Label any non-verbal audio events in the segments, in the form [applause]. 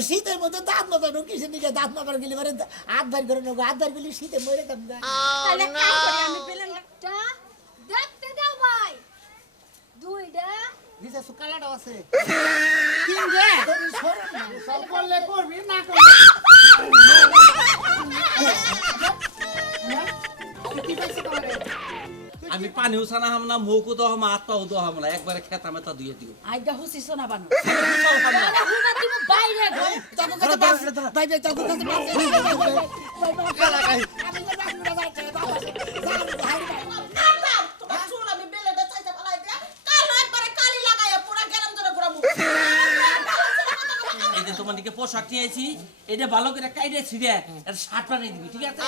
শীতের মধ্যে দাঁত মাপানো কিসের দিকে দাঁত মাপার গেলে মানে হাত বার করে নেব হাত বার করলে শীতে মরে দাম না। তাহলে কাম করি আমি বেলেন্ডার একটা দেখতে দাও ভাই। দুইটা। নিচে সুকালাটাও আছে। তিন রে তোর সরণ না। সব করলে করবি না [laughs] করবি। কি পাইছে তোমারে? আমি পানি উছানা হাম না মুখও তো হাম হাত পাও তো হাম না একবারে খেতা মেতা ধুয়ে দিও আইডা হুসি সোনা বানো। [laughs] না। বাইরে বাস বাস আমি তো বাস বাবা আমি মুখ পোশাক নিয়েছি এটা ভালো করে কাইডে ছিড়ে এটা শার্ট বানিয়ে দিবি ঠিক আছে?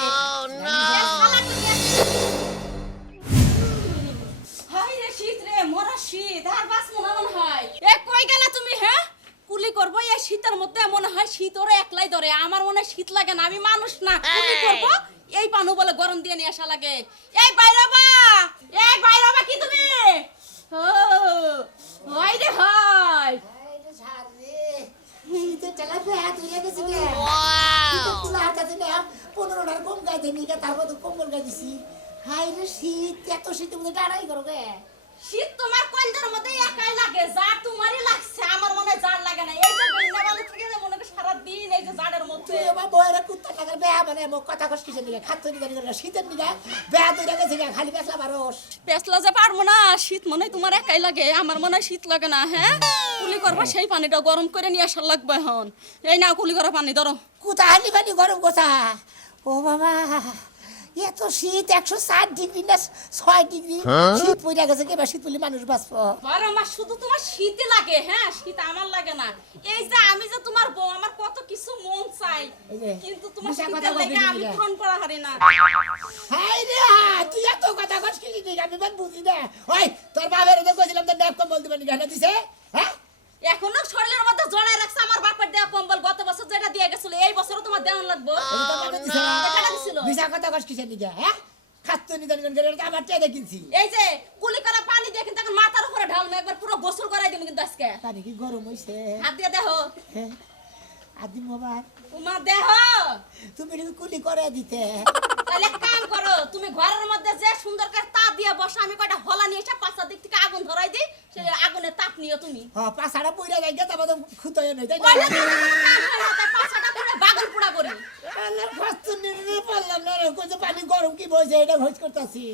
শীত আর বাস মনে মনে হয়। এ কই গেলা তুমি হ্যাঁ? কুলি করব এই শীতের মধ্যে মনে হয় শীত ওরে একলাই ধরে। আমার মনে শীত লাগে না আমি মানুষ না। কুলি করব এই পানু বলে গরম দিয়ে নিয়ে আসা লাগে। এই বাইরে বা এই বাইরে বা কি তুমি? ও হয় রে হয় শীতে শীতে পনেরোটার কম গাইতে নিয়ে তারপর তো কম্বল দিছি। হাই রে শীত এত মধ্যে ডাড়াই করো গে। শীত তোমার কলজার মধ্যে একাই লাগে যা তোমারই লাগছে আমার মনে হয় জার লাগে না। এই যে বৃন্দাবনে থেকে যে মনে সারা দিন এই যে জাড়ের মধ্যে তুই আমার বয়ের কুত্তা লাগার বেয়া মানে মোক কথা কস কিসের দিকে? খাদ্য নিকে নিকে শীতের নিকে বেয়া গেছে গে খালি পেছলা বারোস। পেছলা যে পারব না শীত মনে তোমার একাই লাগে আমার মনে হয় শীত লাগে না হ্যাঁ? কুলি করবা সেই পানিটা গরম করে নিয়ে আসার লাগবে এখন। এই না কুলি করা পানি ধরো। কুতা হানি পানি গরম কথা ও বাবা। এত শীত একশো ষাট ডিগ্রি না ছয় ডিগ্রি। শীত পড়ে গেছে কি? শীত পড়লে মানুষ বাঁচব। বারো মাস শুধু তোমার শীতই লাগে হ্যাঁ? শীত আমার লাগে না। এই যে আমি যে তোমার বউ আমার কত কিছু মন চাই। কিন্তু তোমার শীতের লাগে আমি। পূরণ করা হারি না। হাই রে তুই এত কথা কস কি আমি বান বুঝি না। ওই তোর বাবার তো কইছিলাম তো ন্যাপ কম্বল দিবেন কেন দিছে? হ্যাঁ? এখনও শরীরের মধ্যে জড়াই রাখছে আমার বাপের দেওয়া কম্বল গত বছর যেটা দিয়ে গেছিল এই বছরও তোমার দেওয়ান লাগবো এটা তোর বাবা দিছে না? টাকা দিছিল। মিশা কথা কস কিসের দিকে হ্যাঁ? খাদ্য নিদান করে এটা আমার টেদে কিনছি এই যে কুলি করা পানি দিয়ে কিন্তু এখন মাথার উপরে একবার পুরো গোসল করাই দিবি কিন্তু আজকে। পানি কি গরম হইছে? হাত দিয়ে দেহ হ্যাঁ। আদি তোমা দেহ তুমি কুলি করে দিতে। তাহলে কাম করো তুমি ঘরের মধ্যে যে সুন্দর করে তাপ দিয়ে বসো আমি কয়টা হলা নিয়ে এসে পাঁচটার দিক থেকে আগুন ধরাই দিই সে আগুনে তাপ নিও তুমি। হ পাছাড়া পইরা যাই গে তারপর খুতয় তাই কয়টা না কাম হয় না, তাই পাঁচটা করে বাগল পুড়া করি। আল্লাহর ফাস্তু নির্ণয় পারলাম না রে কইছে পানি গরম কি বইছে এটা ভোজ করতাছি।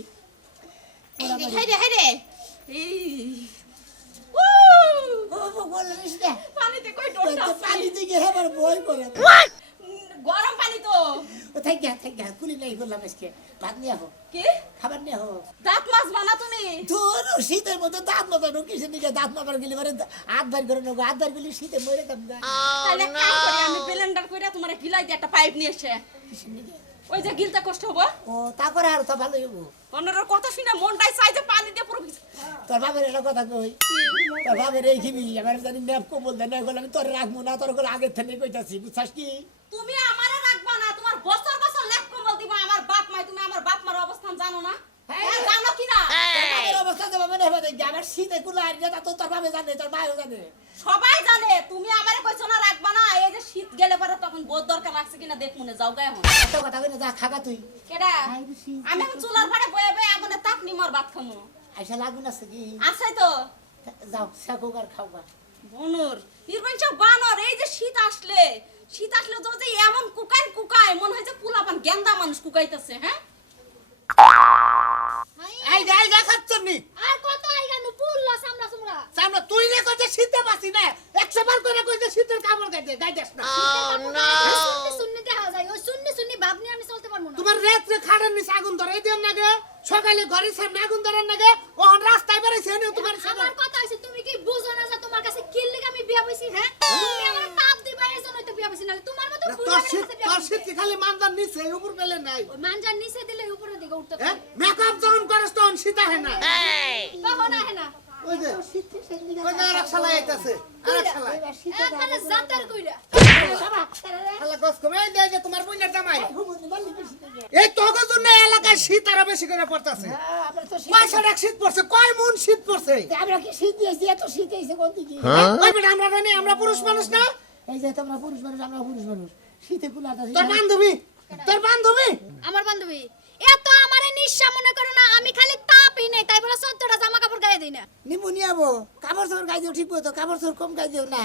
হাই রে হাই রে। পানিতে কই কইতে ডোরটা পানি দিকে হেবার বই করে গরম পানি তো। ও থাক গা থাক গা কুলি নাই বললাম আজকে। ভাত নিয়ে হো কি? খাবার নিয়ে হো দাঁত মাছ বানা তুমি? ধুর শীতের মধ্যে দাঁত মাপানো কিসের দিকে দাঁত মাপার গেলে মানে হাত বার করে নগো হাত বার করলে শীতে মরে দাম না তাহলে কাম করি আমি ব্লেন্ডার কইরা তোমার গিলাই দিয়ে একটা পাইপ নিয়ে এসে। কিসের দিকে? ওই যে গিলতে কষ্ট হব ও তারপরে আর তো ভালো হইব অন্যরা কথা শুনে মনটাই চাই যে পানি দিয়ে পুরো তোর বাবার এটা কথা কই? তোর বাবার এই খিবি আমার জানি ন্যাপ কম্বল দেয় না বলে আমি তোর রাখব না তোর করে আগের থেকে কইতাছি বুঝছাস কি? তুমি আমারে রাখবা না তোমার বছর বছর লেখ কম্বল দিবা আমার বাপ মাই তুমি আমার বাপ মার অবস্থান জানো না? হ্যাঁ। হ্যাঁ, জানো কি না? বাবার অবস্থা দেবো মনে হবে আমার শীতে কুলো আর যেটা তো তোর বাবা জানে তোর মায়ও জানে। সবাই জানে তুমি আমারে কইছো না রাখবা না এই যে শীত গেলে পরে তখন বোধ দরকার লাগছে কিনা দেখ মনে যাও গায়ে এখন। এত কথা কই যা খাগা তুই। কেডা? শীত। আমি এখন চুলার পাড়ে বয়ে বয়ে আগুনে তাপ নিমর ভাত খামু। আইসা লাগুন আছে কি? আছে তো। যাও শেখো আর খাও নির্বাণ সব বানর এই যে শীত আসলে শীত আসলে তো যে এমন কুকায় কুকায় মনে হয় যে পুলাপান গেন্দা মানুষ কুকাইতেছে হ্যাঁ? এই যে এই আর কত আইগানু পুল্লা সামরা সুমরা সামনে তুই রে কইতে শীতে বাসি না। একশো বার করে কইতে শীতের কামড় গাইতে গাইতেস না। সুন্নি সুন্নি দেখা যায়। ওই সুন্নি সুন্নি ভাব নিয়ে আমি চলতে পারব না। তোমার রাত্রে খাড়ের নিচে আগুন ধরে দিও নাগে সকালে ঘরের সামনে আগুন ধরার নাগে ওখান রাস্তায় বেড়েছে এনে তোমার আমার কথা হইছে তুমি কি বুঝো না যে তোমার কাছে কি লিগে আমি বিয়া বইছি হ্যাঁ? তুমি আমার তাপ দিবা এই জন্যই তো বিয়া বইছি না তোমার মতো তোর শীত তোর শীত খালি মানদার নিচে উপর পেলে নাই। ওই মানজার নিচে দিলে দিকে উঠতে হ্যাঁ পারে। মেকআপ যখন করস তখন শীত আহে না। তখন আহে না। ওই যে ওই যে আরেক শালা আইতাছে আরেক শালা। একবারে জাতের কইরা। শালা গছ কমে এই যে তোমার বোনের জামাই। এই তোকে জন্য এলাকায় শীত আরও বেশি করে পড়তাছে। আমরা কয় ছড়াক শীত পড়ছে? কয় মন শীত পড়ছে? আমরা কি শীত দিয়েছি? এত শীত এসে কোন দিকে? আমরা জানি আমরা পুরুষ মানুষ না? এই যে তোমরা পুরুষ মানুষ আমরা পুরুষ মানুষ। শীতে তোর বান্ধবী? তোর বান্ধবী? আমার বান্ধবী। এত আমারে নিশা মনে করো না, আমি খালি তাপই নেই, তাই বলে চোদ্দটা জামা কাপড় গায়ে দিই না। নিমুনিয়া বো কাপড় চোর গায়ে দিও, ঠিক মতো, কাপড় চোর কম গায়ে দিও না।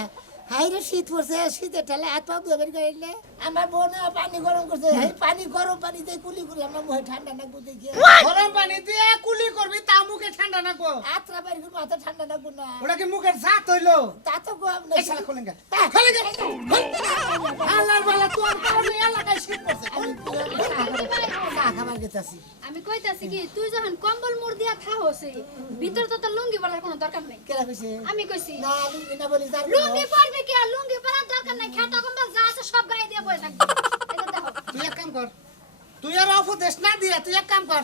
হাই রে শীত পড়ছে শীতে ঠেলে হাত পা ধুয়ে বের করে আমার বোন পানি গরম করছে। এই পানি গরম পানি দিয়ে কুলি আমরা মুখে ঠান্ডা নাকবো দেখি। গরম পানি দিয়ে কুলি করবি তা মুখে ঠান্ডা না গো আত্রা বাড়ি করে মাথা ঠান্ডা নাকবো না। ওটা কি মুখের জাত হইল? তা তো শালা খোলেন গা। খোলেন গা। আল্লাহর বালা তোর কারণে এলাকায় শীত পড়ছে। আমি চা খাবার গেছি আমি কইতাছি কি তুই যখন কম্বল মুড় দিয়া থাকছিস ভিতরে তো তোর লুঙ্গি পরার কোনো দরকার নেই। কেলা কইছে? আমি কইছি না লুঙ্গি না বলি লুঙ্গি পরবি কি আর লুঙ্গি পরার দরকার নাই? খেতা কম্বল যা আছে সব গায়ে দিয়ে বসে থাকবি। এটা দেখো। তুই এক কাম কর। তুই আর উপদেশ না দিয়া তুই এক কাম কর।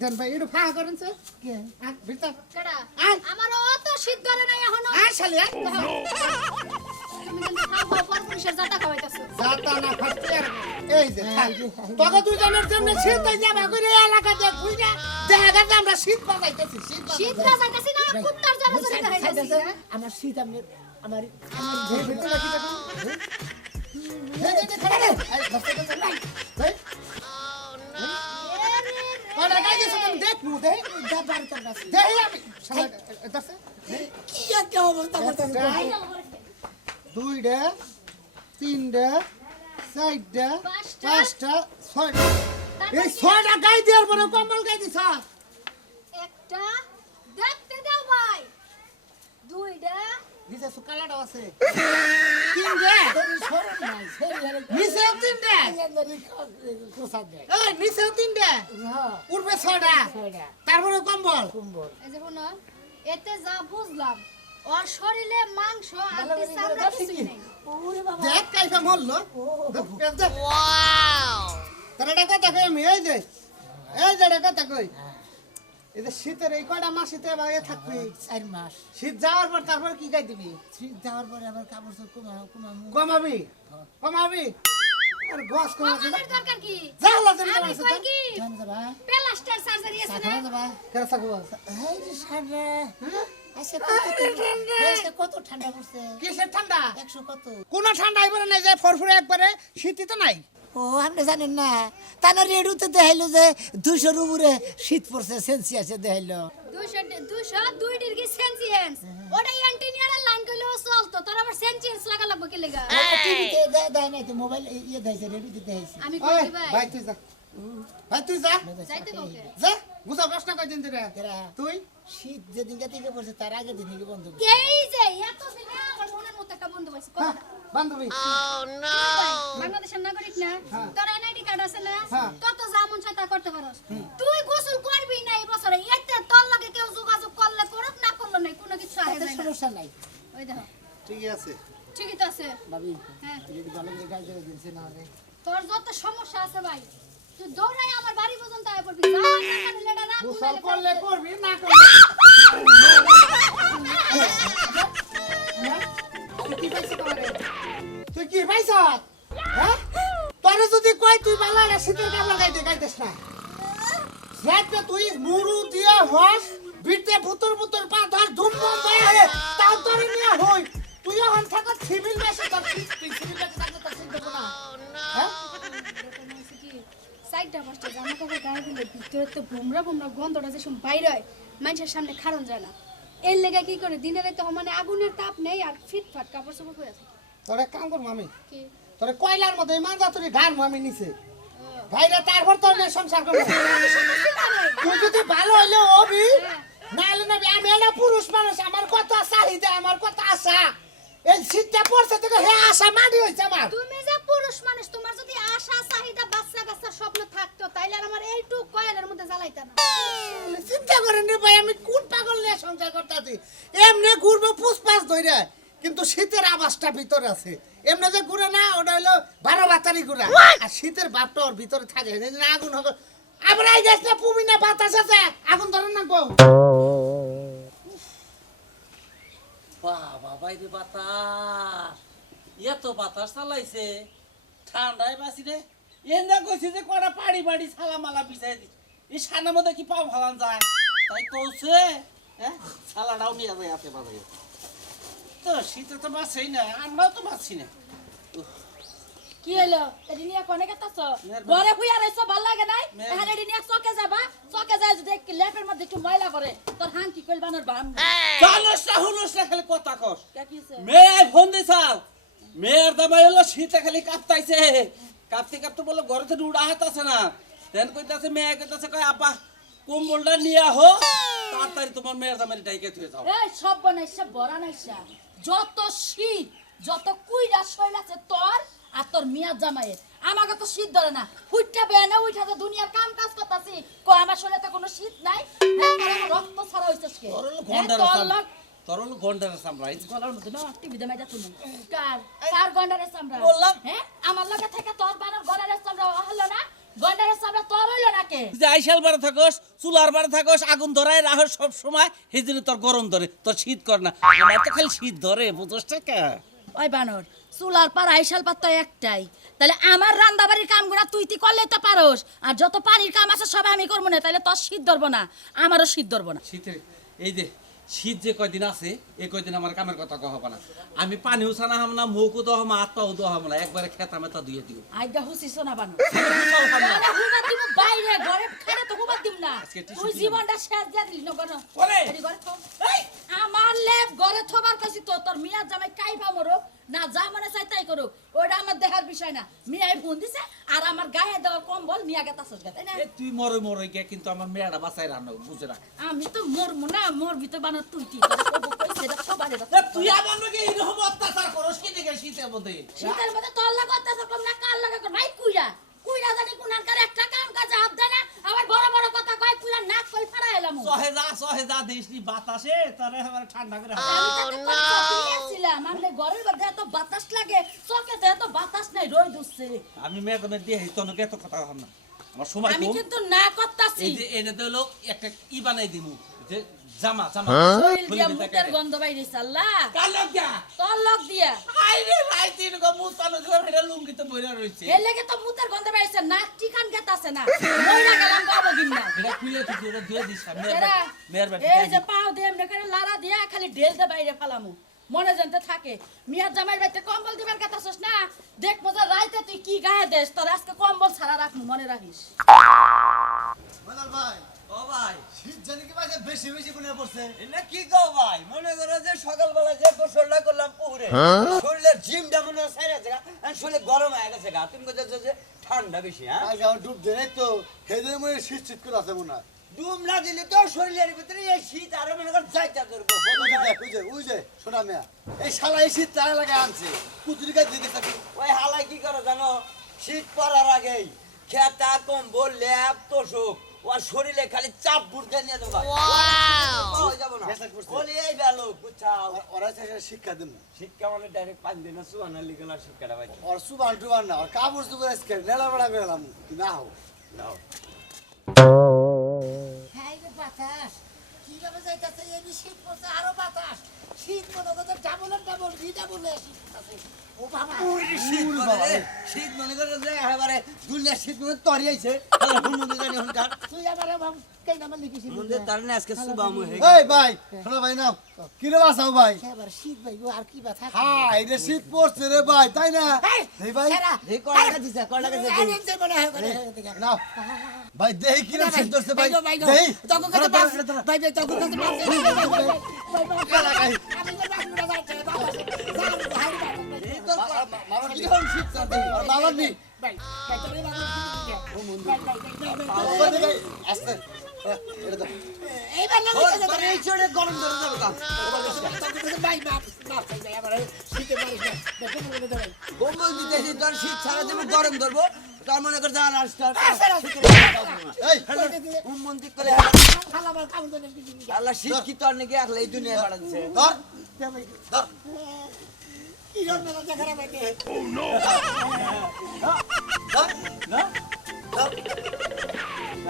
দেন ভাই একটু ফাঁকা করেন স্যার কে? আয় ভিতর। কেডা। আমার অত শীত করে নাই এখনও। আয় শালি আয়। তুমি কিন্তু খাব পর পুরুষের জাতা খাওয়াইতাছো। যাতা না ফাটতে এই যে তোকে দুজনের জন্য শীত হয়ে যাবে করে এলাকা দেখ বুঝা দেখা গেছে আমরা শীত পাকাইতেছি শীত শীত না যাইতাছি না কুত্তার জ্বরে জ্বরে দেখাইতাছি হ্যাঁ? আমার শীত আমি আমার দুইটা তিনটা চারটা। পাঁচটা ছয়টা এই ছয়টা গাই দেওয়ার পরে কম্বল গাই দিছ একটা, দেখতে দাও ভাই দুইটা নিচে সুকালাটা আছে। তিনটা? সরম নাই সেই হারে নিচে তিনটা? কোসা দেয়। এই নিচে তিনটা? হ্যাঁ। উঠবে ছয়টা? ছয়টা। তারপরে কম্বল? কুম্বল। এই যে শোনো এতে যা বুঝলাম ওর শরীরে মাংস আর চামড়া দেখি কিছুই নেই। দেখ কাইফা মরলো তার একটা কথা কই আমি? এই যে এই যে একটা কথা কই। এই যে শীতের এই কয়টা মাস শীতে ভাগে থাকবি? চার মাস। শীত যাওয়ার পর তারপর কি গাই দিবি? শীত দেওয়ার পরে আবার কাপড় চোপড় কমা কমাবি কমাবি আর কমাবি আমাদের দরকার কি? জাহলা জানি আমি কি? জান যাবা? প্লাস্টার সার্জারি আছে না? যাবা? কেন সাকবো এই যে সারা কত ঠান্ডা পড়ছে? কিসের ঠান্ডা? একশো কত? কোন ঠান্ডা আইবারে নাই যে ফরফরে একবারে শীতই তো নাই। ও আপনি জানেন না তানা রেডুতে দেখাইলো যে দুশোর উপরে শীত পড়ছে সেলসিয়াসে দেখাইলো। তোর ইয়ে তুই শীত যেদিনকে থেকে পড়ছে তার আগে দিন থেকে বন্ধ এই যে এত মনের মতো একটা বন্ধু বান্ধবী। বাংলাদেশের নাগরিক না? হ্যাঁ। তোর এনআইডি কার্ড আছে না? হ্যাঁ। তত যা মন তা করতে পারোস তুই গোসল করবি না এই বছরে? এতে তোর লাগে কেউ যোগাযোগ করলে করুক না করলে নাই কোনো কিছু আহে যায় না। সমস্যা নাই। ওই দেখো। ঠিকই আছে। ঠিকই তো আছে। ভাবি হ্যাঁ। যদি ভালো করে গাড়ি ধরে দিনছে না হলে। তোর যত সমস্যা আছে ভাই তুই দৌড়াই আমার বাড়ি পর্যন্ত আয় পড়বি। যা টাকা নিলে এটা রাখ, গোসল করলে। করবি না করলে তুই কি পাইছিস তোমারে? তুই কি পাইছ হ্যাঁ? তোরে যদি কই তুই বালা না শীতের কাপড় গাইতে গাইতেস না। রাতে তুই মুরু দিয়ে হস বিটে পুতুর পুতুর পা ধর, ধুম ধুম দেয় তাও তোরে নিয়ে হই। তুই এখন থাকত সিভিল বেশে তোর তুই সিভিল বেশে থাকলে তোর দেবো না। হ্যাঁ? চারটা পাঁচটা জামা কাপড় গায়ে দিলে ভিতরে তো ভুমরা ভুমরা গন্ধটা সামনে খারণ যায় না। এর লেগে কি করে? দিনের মানে আগুনের তাপ নেই আর ফিটফাট কাপড় চোপড় পরে থাকে তোর কাম করব আমি? তোরে কয়লার মতো ইমান যা তোর ঘাড় আমি নিছে। ভাইরা তারপর তোর সংসার করব। [laughs] তুই যদি ভালো হইলে হবি না হলে নবি আমি একটা পুরুষ মানুষ আমার কত চাহিদা আমার কত আশা। এই শীতটা পড়ছে থেকে হে আশা মাটি হয়েছে আমার। তুমি যে পুরুষ মানুষ তোমার যদি আশা চাহিদা বাচ্চা কাচ্চা স্বপ্ন থাকতো তাইলে আর আমার এইটুক কয়েলের মধ্যে জ্বালাইতা না। চিন্তা করেন রে ভাই আমি কোন পাগল নিয়ে সংসার করতেছি? এমনি ঘুরবো পুষ্পাস ধরে কিন্তু শীতের আবাসটা ভিতরে আছে। এমনি যে ঘুরে না ওটা হলো বারো বাতারি ঘুরা আর শীতের ভাবটা ওর ভিতরে থাকে। না আগুন হবে। আবার এই না পুমি না বাতাস আছে। আগুন ধরে না গো। বাবা বাইরে বাতাস। এত বাতাস চালাইছে। ঠান্ডায় বাসি রে। এনে কইছে যে কটা পাড়ি বাড়ি ছালা মালা বিছাই দিছে। এই সানের মধ্যে কি পাও ফালান যায়। তাই কৌছে হ্যাঁ? ছালাটাও নিয়ে যায় হাতে তো শীতে তো বাঁচেই না আমরাও তো বাঁচছি না। কি হলো এডি নিয়ে কোনে মেয়ের ঘরে হুইয়া রইছো ভালো লাগে নাই? এখন এডি নিয়ে চকে যাবা? চকে যায় যদি লেপের মধ্যে একটু ময়লা করে তোর হাং কি কইল বানর বাম? হুনোস না খালি কথা কস। কে কিছে মেয়ে ফোন দিছাল মেয়ের দামাই হলো শীতে খালি কাঁপতাইছে। কাঁপতে কাঁপতে বলে ঘরে তো উড়া হাতাছে না? তেন কইতাছে মেয়ে কইতাছে কয় আপা কম্বলটা নিয়ে আহো তাড়াতাড়ি তোমার মেয়ের দামাই ডাইকে থুয়ে যাও। এই সব বানাইছে বড়া নাইছা। যত শীত যত কুইরা শৈল আছে তোর আর তোর মিয়া জামাইয়ের। আমাকে তো শীত ধরে না। হুইটটা বেয়া না উইঠা তো দুনিয়ার কাম কাজ করতাছি। কো আমার শরীরে তো কোনো শীত নাই? রক্ত ছাড়া হইছস কে? তোর হলো হ্যাঁ, গন্ডার তোর সাম লগ- তোর হলো গন্ডার সামরাই গলার মধ্যে না টিভি দে মাইদা তুমি কার? কার গন্ডারে সামরা বললাম। হ্যাঁ? আমার লগে থেকে তোর বানার গন্ডারে সামরা হলো না? গন্ডারে সামরা তোর হইল না যে আইসাল বারে থাকস চুলার বারে থাকস আগুন ধরায় রাহস সব সময় সেই তোর গরম ধরে তোর শীত কর না। আমার তো খালি শীত ধরে বুঝছ টাকা ওই বানর চুলার পার আইসাল পাত তো একটাই। তাহলে আমার রান্দাবাড়ির কামগুলা তুই তুই করলে তো পারোস? আর যত পানির কাম আছে সব আমি করব না তাহলে তোর শীত ধরবো না আমারও শীত ধরবো না। শীতের এই যে শীত যে কয়দিন আছে এই কয়দিন আমার কামের কথা কহ না। আমি পানি ছানা হাম না মুখও তো হাম হাত পাও তো হাম না একবারে খেতা মেতা ধুয়ে দিও আইডা হুসিস না বানর তাও হাম না। তাহলে হুবাদ দিব বাইরে ঘরে খাড়ে তো হুবা দিম না। তুই। জীবনটা শেষ দিয়া দিলি না গনো। আমার লেপ ঘরে থবার কাছে তো তোর মিয়া জামাই কাইবা মরো না যা মনে চাই তাই করো ওটা আমার দেখার বিষয় না। মিয়াই ফোন দিছে আর আমার গায়ে দেওয়ার কম্বল মিয়া গেতাছস গা তাই না? তুই মরে মরে গিয়ে কিন্তু আমার মেয়েটা বাঁচাই রান্না বুঝে রাখ। আমি তো মরমু না মোর ভিতর বানার [laughs] তুই তুই সবারে তুই আমার লোকে এইরকম অত্যাচার করস কি দেখে শীতের মধ্যে? শীতের মধ্যে তোর লাগা অত্যাচার না কার লাগা কর ভাই কুইরা। কুইরা জানি কুনার কার একটা কাম কাজে হাত দেয় না আবার বড় বড় কথা কয় কুইরা নাক কই ফাড়া এলাম। সহেজা সহেজা দেশনি বাতাসে তারে আমার ঠান্ডা করে ঘরের মধ্যে এত বাতাস লাগে চোখে এত বাতাস নাই রই দুসছে আমি মেয়ে দিয়ে এত কথা হম না। আমার সময় আমি কিন্তু না করতাছি। এই যে এটা তো লোক একটা ই বানাই দিমু যে জামা জামা। শরীর দিয়া মুতের। গন্ধ বাইরেছে আল্লাহ। কার লোক যা তোর লোক দিয়া। আইরে রাইতিন গো মুতানো দিলাম এটা লুঙ্গি তো বইরা রইছে। এর লেগে তো মুতের গন্ধ বাইরেছে নাক টিকান গেতাছে না। মইরা গেলাম গাবো দিন না এটা খুলে তুই এটা মেয়ের মেয়ের এই যে পাও দিয়ে এমনি করে লারা দিয়া খালি ঢেল দে বাইরে ফালামু। মনে জানতে থাকে। মিয়ার জামাইর বাড়িতে কম্বল দিবার কথা শোস না? দেখ মজা রাইতে তুই কি গায়ে দেস তোর আজকে কম্বল ছাড়া রাখমু মনে রাখিস? ভাই ও ভাই। শীত জানি কি ভাই বেশি বেশি কোনে পড়ছে। এটা কি গো ভাই? মনে করো যে সকালবেলা যে গোসলটা করলাম পুকুরে শরীরের জিমটা মনে হয় সাইরা আছে গা, আর শরীরে গরম হয়ে গেছে গা। তুমি যে ঠান্ডা বেশি হ্যাঁ? আজ আমার ডুব দেয় তো। হেদের মনে শীত শীত করে আছে মনে হয়। ডুব না দিলে তো শরীরের ভিতরে এই শীত আরও মনে কর যাইতা ধরবো। শোনা মেয়া এই শালা এই শীত তারা লাগে আনছে কুতুরি গাছ দিয়ে দেখতে ওই হালাই কি করে জানো? শীত পড়ার আগেই খেতা কম্বল ল্যাপ তোষক ওর শরীরে খালি চাপ বুড়কে নিয়ে দেবো। পাওয়া যাব না Message করছে। বলি এই বেলো বুঝছাও ওরা শিক্ষা দিন শিক্ষা মানে ডাইরেক্ট পাঁচ দিন সুয়ানা লিখলার শিক্ষাটা পাইছি ওর সুবান টুবান না ওর কাপড় চুপড় আজকে নেলা বেড়া বেড়ালাম না হোক। বাতাস? কীভাবে যাইতাছে? এই শীত পড়ছে আরও বাতাস। শীত মনে করতে ডাবল ডাবল শীত আছে ও বাবা। শীত মনে রে, শীত মনে করে যে একেবারে দুনিয়ার শীত মনে তরি আইছে। হুমুন্দে জানি হনকার তুই আমার বাবা কেন আমার লিখিস মুন্দে তারনে আজকে সুবাম হয়ে এই ভাই শোনা ভাই নাও। কি রে বাসাও ভাই? এবার শীত ভাই গো আর কি ব্যথা হাই রে শীত পড়ছে রে ভাই তাই না? এই ভাই। এই কয় দিছে কয় দিছে নাও। ভাই দেহি কি না শীত ধরছে ভাই ভাই তখন ধরো, ধরো। ভাই ভাই তখন কথা বাদ কালা গাই। আমি তো বাদ যাচ্ছে বাবা এই তো মামার কি দিকে। হন শীত চাতে আর মামার নি ভাই ভাই তুমি ভাই ভাই আস্তে হ্যাঁ, এটা এই গরম ধরে যাবে ভাই ভাই আমার শীতে দিতেছি তোর শীত ছাড়া তুমি গরম ধরবো তার মনে কর যা রাস্তা এই করে খালা আমার কাম করে কিছু আল্লাহ শীত কি তোর নাকি এই দুনিয়ায় বাড়াচ্ছে। ধর। ধর। কি জন্য দেখা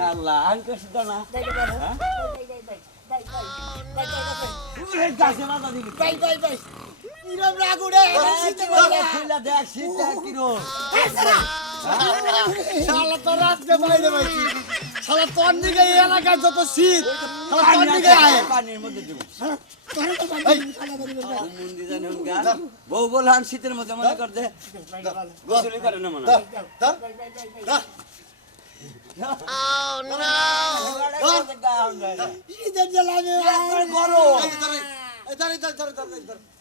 আল্লাহ না। গাছে মাথা রাগুড়ে শীতে দেখ দেখ শালা তো রাস্তা বাইরে বাইছি শালা তোর দিকে এই এলাকায় যত শীত শালা তোর দিকে আয়। পানির মধ্যে দিব বউ বলহান শীতের মধ্যে মনে কর দে দাঁড়িয়ে দাঁড়িয়ে দাঁড়িয়ে দাঁড়িয়ে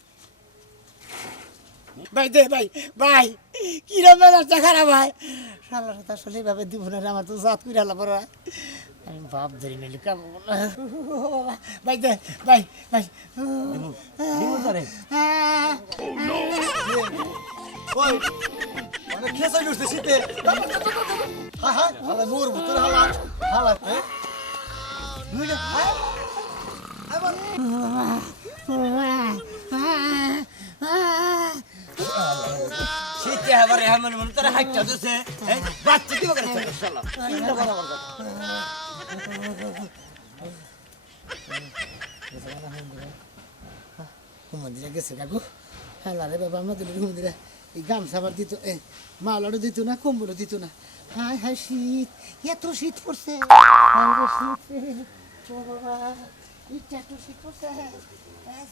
ভাই দে ভাই ভাই কিরম ব্যবস্থা খারাপ ভাই? সাল্লাহ সাথে আসলে এইভাবে দিব না আমার তো জাত করে আলা পড়া আমি বাপ ধরি নিলি কেমন ভাই দে ভাই ভাই। মানে খেসাই উঠতে শীতে। হ্যাঁ হ্যাঁ হালা মোর ভুতুর হালা হালা হ্যাঁ মন্দিরে গেছে কাকু। হ্যাঁ রে বাবা আমরা মন্দিরে এই গামছা আবার দিত মালারও দিত না, কম্বলও দিত না। হায় হায় শীত, এত শীত পড়ছে। শীত পড়ছে। হ্যাঁ,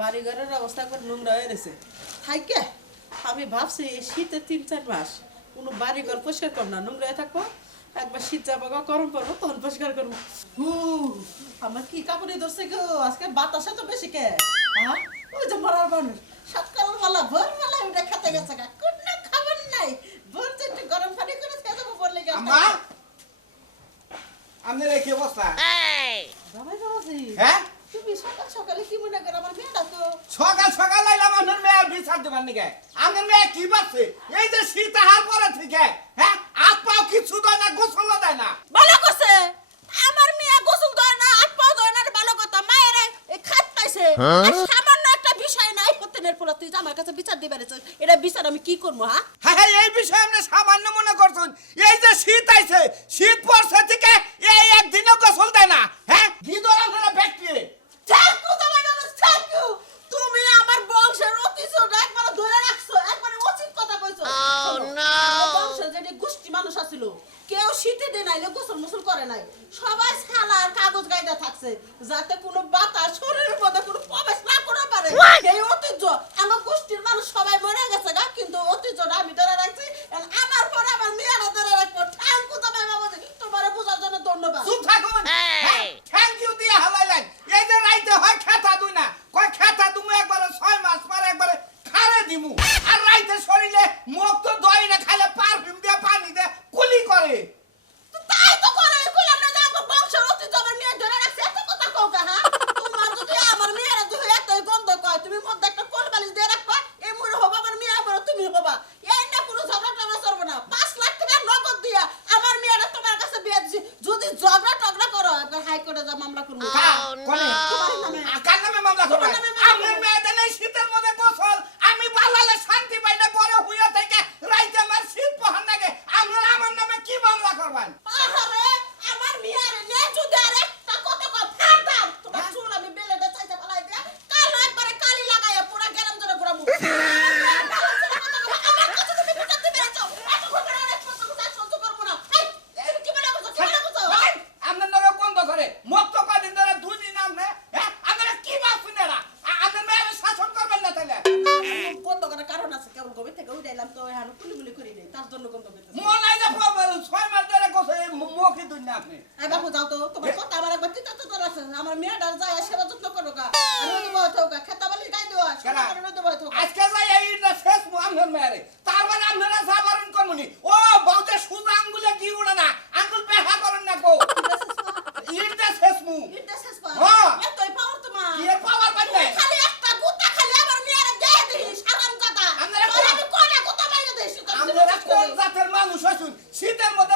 বাড়িঘরের অবস্থা করে নোংরা হয়ে গেছে। থাকে আমি ভাবছি এই শীতের তিন চার মাস কোনো বাড়িঘর পরিষ্কার করব না। নোংরা থাকব একবার শীত যাব গরম পড়ব তখন পরিষ্কার করব। হু আমার কি কাপড়ে ধরছে গো? আজকে বাতাসে তো বেশি কে? ওই যে মরার মানুষ। সকাল বেলা ভোর বেলা খেতে গেছে কোনো খাবার নাই। ভোর যে গরম পানি করে খেয়ে যাব বললে গেছে আপনার কি অবস্থা? হ্যাঁ? কি বিচার দেবার হ্যাঁ? না গোসল দেয় না। ভালো করছে? আমার মেয়ে গোসল দেয় না আত পাও দেয় না ভালো কথা। মায়ের খাত পাইছে। হ্যাঁ? সামান্য একটা বিষয় নাই প্রত্যেকের পর তুই জামার কাছে বিচার দিবার এটা বিচার আমি কি করব হ্যাঁ? হ্যাঁ এই বিষয়ে আমরা ಸೀತೆ ಮೊದಲು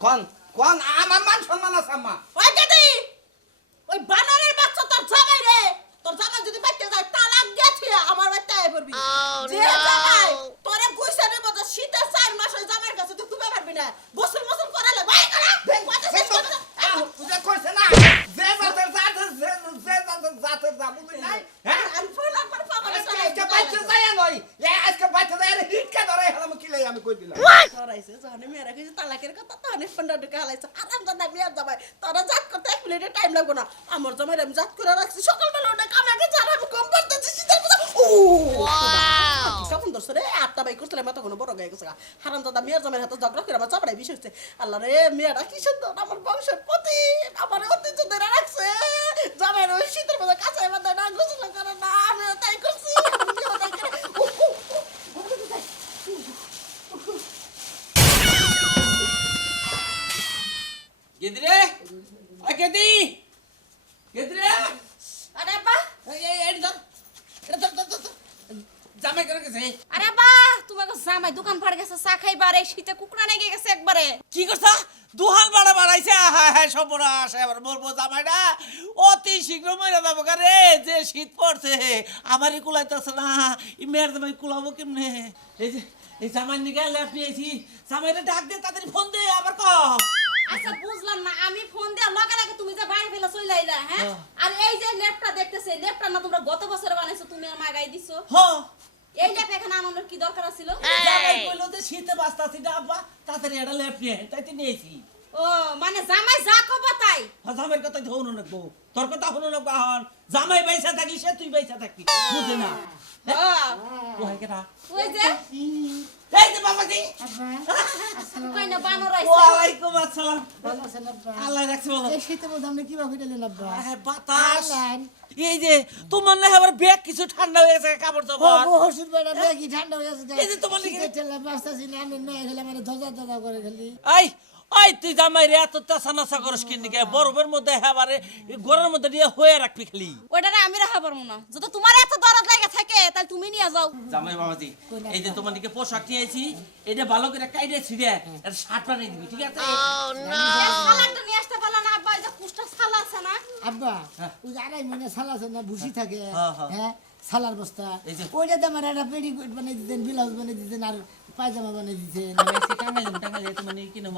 কন কোন? আমার মান সম্মান আছে আম্মা। ওই দিদি ওই বানরের বাচ্চা তোর জামাই রে। তোর জামাই যদি বাইতে যায় তালাক গেছে আমার বাইতে আয় পড়বি। যে জামাই তোরে গুইছে রে বড় শীতের চার মাস ওই জামাইয়ের কাছে তুই খুবে পারবি না গোসল মোসল করালে ভাই করা কথা শেষ করে দাও। তুই করছে না যে জাতের জাতের যে যে জাতের জাতের যা বুঝলি নাই হ্যাঁ আমি ফোন একবার পাগল আজকে আজকে বাইতে যায় নয় এ আজকে বাইতে যায় হিটকা ধরে হেলাম কি লাই আমি কই দিলাম করাইছে যখন মেয়েরা কিছু তালাকের কথা তখন ফোনটা ঢুকে হালাইছে আরাম জানা মেয়ের জামাই। তোরা জাত করতে এক মিনিটে টাইম লাগবে না। আমার জামাই আমি জাত করে রাখছি। সকালবেলা ওটা কামাকে জানা আমি কম করতেছি শীতের মধ্যে ও কেমন ধরছে রে? আটটা বাই করছিলাম এত কোনো বড় গায়ে গেছে হারাম দাদা মেয়ের জামাইয়ের হাতে ঝগড়া করে আমার চাপড়াই বিষয় হচ্ছে আল্লাহ রে মেয়েরা কি সুন্দর আমার বংশের প্রতি আমার ঐতিহ্য ধরে রাখছে। জামাইয়ের ওই শীতের মধ্যে কাঁচাই বাঁধে না গোসল করে না আমি তাই করছি। গেদরে আ গেদি গেদরে আরে বা এই এই এই ধর। এটা ধর ধর, ধর ধর। জামাই করে গেছে? আরে বা তোমাকে জামাই দোকান ফাড় গেছে চা খাইবারে শীতে কুকুরা নেগে গেছে একবারে। কি করছা? দুহাল বাড়া বাড়াইছে? হ্যাঁ হ্যাঁ সর্বনাশ এবার বলব জামাইটা অতি শীঘ্র মরে যাব রে যে শীত পড়ছে আমারই কুলাইতেছে না। ই মেয়ের জামাই কুলাবো কেমনে? এই যে এই জামাই নিকে ল্যাপ নিয়েছি জামাইটা ডাক দে তাদের ফোন দে আবার ক আচ্ছা বুঝলাম না। আমি ফোন দেওয়া লগে লগে তুমি যে বাইরে ফেলে চলে আইলা হ্যাঁ? আর এই যে লেপটা দেখতেছে লেপটা না তোমরা গত বছর বানাইছো তুমি আর মাগাই দিছো? হ এই লেপ এখানে আনানোর কি দরকার ছিল জামাই কইলো যে শীতে বাঁচতাছি না আব্বা। তাড়াতাড়ি একটা ল্যাপ নিয়ে তাই তো নিয়েছি। ও মানে জামাই যা কব তাই। হ্যাঁ, জামাইয়ের কথা হনো রাখব তোর কথা হনো রাখব জামাই বাইসা থাকলি সে তুই বাইসা থাকবি বুঝে না। ও, কোহাই কেটা ওই যে এই যে এই। এই তোমার না আবার ব্যাগ কিছু ঠান্ডা হয়ে গেছে কাপড় চোপড়। ও হসুর বেড়া মেঘি ঠান্ডা হয়ে গেছে এই যে তোমার শীতের ঠেলা বাঁচতাছি না আমি মেয়ে গেলে মানে ধজা ধজা করে খালি। আই আই তুই জামাই রে এত তাসা নাসা করস কিন দিকে বরফের মধ্যে হেবারে ঘরের মধ্যে দিয়ে হয়ে রাখবি খালি। ওইটারে আমি রাখা পারব না। যদি তোমার এত দরদ লাগে থাকে তাহলে তুমি নিয়ে যাও। জামাই বাবাজি এই যে তোমার দিকে পোশাক নিয়েছি এটা ভালো করে কাইডে ছিড়ে এটা শার্ট বানিয়ে দিবি ঠিক আছে? সালাডটা নিয়ে আসতে পারলা না আব্বা এই যে কুষ্টা সালা আছে না? আব্বা ওই আড়াই মহিনা সালা আছে না ভুসি থাকে হ্যাঁ, হ্যাঁ। হ্যাঁ সালার বস্তা। এই যে- ওইটা তো আমার একটা পেটিকোট বানিয়ে দিতেন ব্লাউজ বানিয়ে দিতেন আর পায়জামা বানিয়ে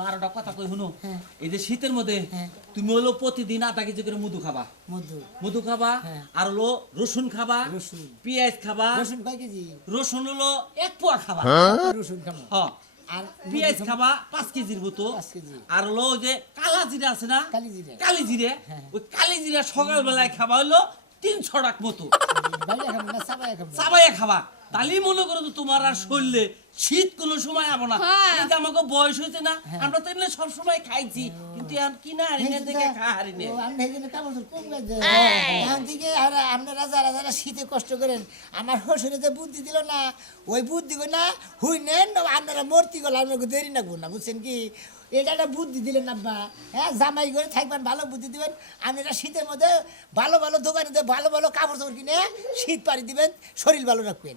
আর একটা কথা কই শুনো? হ্যাঁ। এই যে শীতের মধ্যে হ্যাঁ। তুমি হলো প্রতিদিন আধা কেজি করে মধু খাবা। মধু। মধু খাবা হ্যাঁ। আর হলো রসুন খাবা রসুন। পেঁয়াজ খাবা রসুন কয় কেজি? রসুন হলো এক পোয়া খাবা। রসুন খাব। হ্যাঁ আর পেঁয়াজ খাবা? পাঁচ কেজির মতো। আর হলো যে কালা জিরা আছে না? কালি জিরা। কালি জিরে। ওই কালি জিরা সকালবেলায় খাবা হলো তিনশো টাক মতো। বাইরে খাব। না তাহলেই মনে করো তো তোমার আর শরীরে শীত কোনো সময় আবো না। হ্যাঁ। এই যে আমাকে বয়স হয়েছে না আমরা তো এমনি সব সময় খাইছি কিন্তু এখন কিনা হারিনে দেখে খা হারিনে ও, আমি সেইজন্য কাপড় কম গাইছে এখন থেকে আর আপনারা যারা যারা শীতে কষ্ট করেন আমার শ্বশুরে যে বুদ্ধি দিল না ওই বুদ্ধি গো না হুই নেন না আপনারা মূর্তি গেল আপনাকে দেরি না না বুঝছেন কি? এটা একটা বুদ্ধি দিলেন আব্বা। হ্যাঁ জামাই করে থাকবেন ভালো বুদ্ধি দিবেন আপনারা শীতের মধ্যে ভালো ভালো দোকানে দিয়ে ভালো ভালো কাপড় চোপড় কিনে শীত পাড়ি দিবেন শরীর ভালো রাখবেন।